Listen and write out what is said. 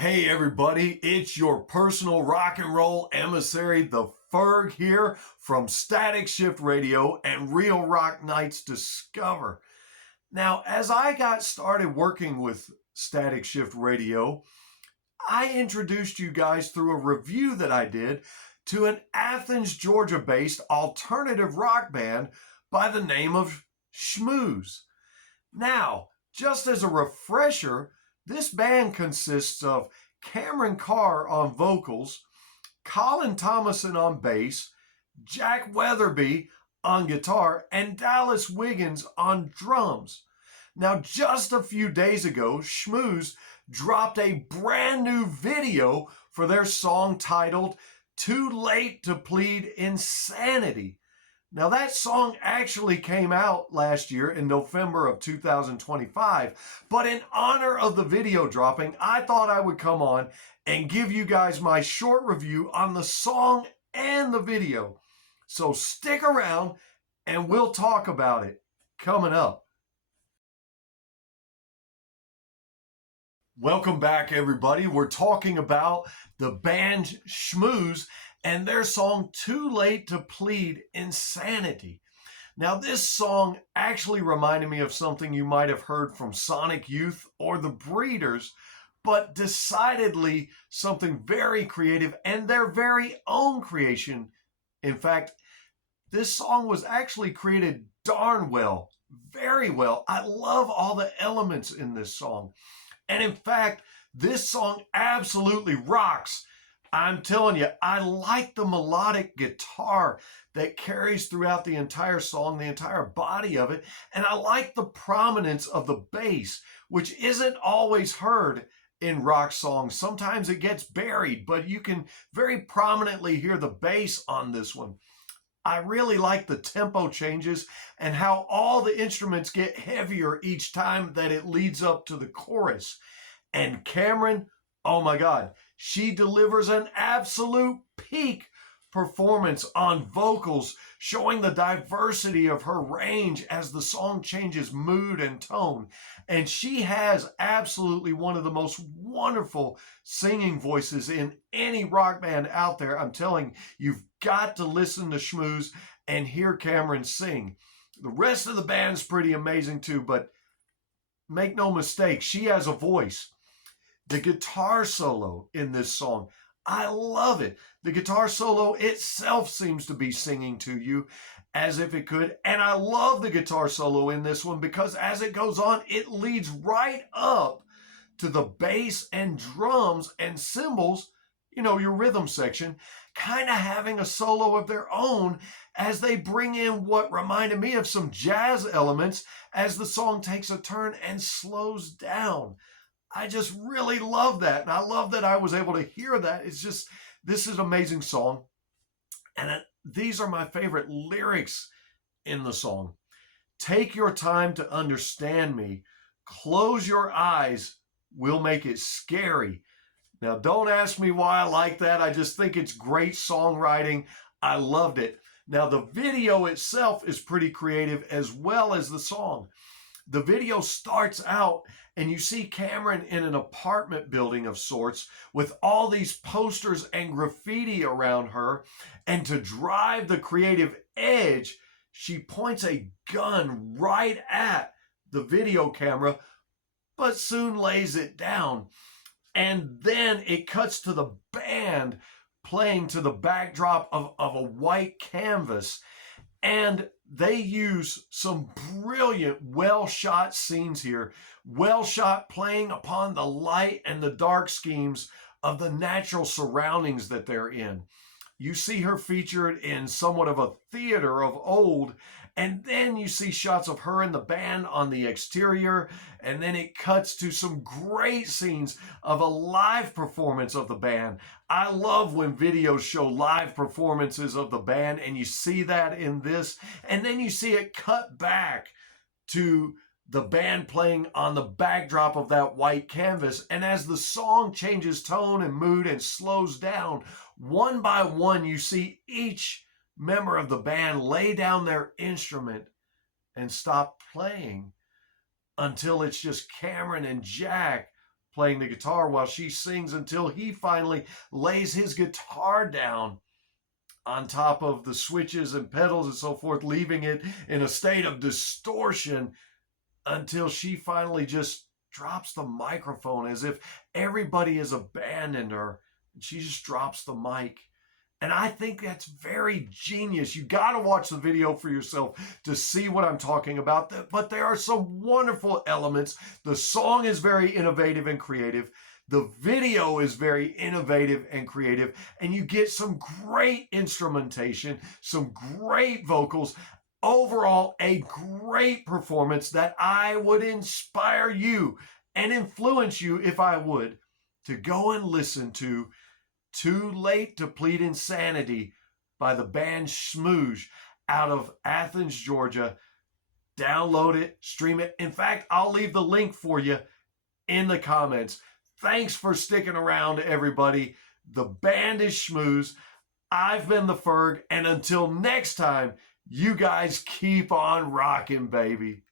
Hey everybody, it's your personal rock and roll emissary, the Ferg here from Static Shift Radio and Real Rock Nights Discover. Now, as I got started working with Static Shift Radio, I introduced you guys through a review that I did to an Athens, Georgia based alternative rock band by the name of Schmooze. Now, just as a refresher, this band consists of Cameron Carr on vocals, Colin Thomason on bass, Jack Weatherby on guitar, and Dallas Wiggins on drums. Now, just a few days ago, Schmooze dropped a brand new video for their song titled Too Late to Plead Insanity. Now, that song actually came out last year in November of 2025, but in honor of the video dropping, I thought I would come on and give you guys my short review on the song and the video. So stick around and we'll talk about it coming up. Welcome back, everybody. We're talking about the band Schmooze and their song Too Late to Plead Insanity. Now, this song actually reminded me of something you might have heard from Sonic Youth or the Breeders, but decidedly something very creative and their very own creation. In fact, this song was actually created darn well, very well. I love all the elements in this song. And in fact, this song absolutely rocks. I'm telling you, I like the melodic guitar that carries throughout the entire song, the entire body of it. And I like the prominence of the bass, which isn't always heard in rock songs. Sometimes it gets buried, but you can very prominently hear the bass on this one. I really like the tempo changes and how all the instruments get heavier each time that it leads up to the chorus. And Cameron, oh my God, she delivers an absolute peak performance on vocals, showing the diversity of her range as the song changes mood and tone. And she has absolutely one of the most wonderful singing voices in any rock band out there. I'm telling you, you've got to listen to Schmooze and hear Cameron sing. The rest of the band's pretty amazing too, but make no mistake, she has a voice. The guitar solo in this song, I love it. The guitar solo itself seems to be singing to you as if it could. And I love the guitar solo in this one because as it goes on, it leads right up to the bass and drums and cymbals, you know, your rhythm section, kind of having a solo of their own as they bring in what reminded me of some jazz elements as the song takes a turn and slows down. I just really love that. And I love that I was able to hear that. It's just, this is an amazing song. And these are my favorite lyrics in the song. Take your time to understand me. Close your eyes. We'll make it scary. Now, don't ask me why I like that. I just think it's great songwriting. I loved it. Now, the video itself is pretty creative as well as the song. The video starts out and you see Cameron in an apartment building of sorts with all these posters and graffiti around her. And to drive the creative edge, she points a gun right at the video camera, but soon lays it down. And then it cuts to the band playing to the backdrop of a white canvas. And they use some brilliant, well-shot scenes here. Well-shot playing upon the light and the dark schemes of the natural surroundings that they're in. You see her featured in somewhat of a theater of old, and then you see shots of her and the band on the exterior, and then it cuts to some great scenes of a live performance of the band. I love when videos show live performances of the band, and you see that in this, and then you see it cut back to the band playing on the backdrop of that white canvas. And as the song changes tone and mood and slows down, one by one, you see each member of the band lay down their instrument and stop playing until it's just Cameron and Jack playing the guitar while she sings until he finally lays his guitar down on top of the switches and pedals and so forth, leaving it in a state of distortion until she finally just drops the microphone as if everybody has abandoned her. She just drops the mic. And I think that's very genius. You got to watch the video for yourself to see what I'm talking about. But there are some wonderful elements. The song is very innovative and creative. The video is very innovative and creative. And you get some great instrumentation, some great vocals. Overall, a great performance that I would inspire you and influence you, if I would, to go and listen to Too Late to Plead Insanity by the band Schmooze out of Athens, Georgia. Download it, stream it. In fact, I'll leave the link for you in the comments. Thanks for sticking around, everybody. The band is Schmooze. I've been the Ferg, and until next time, you guys keep on rocking, baby.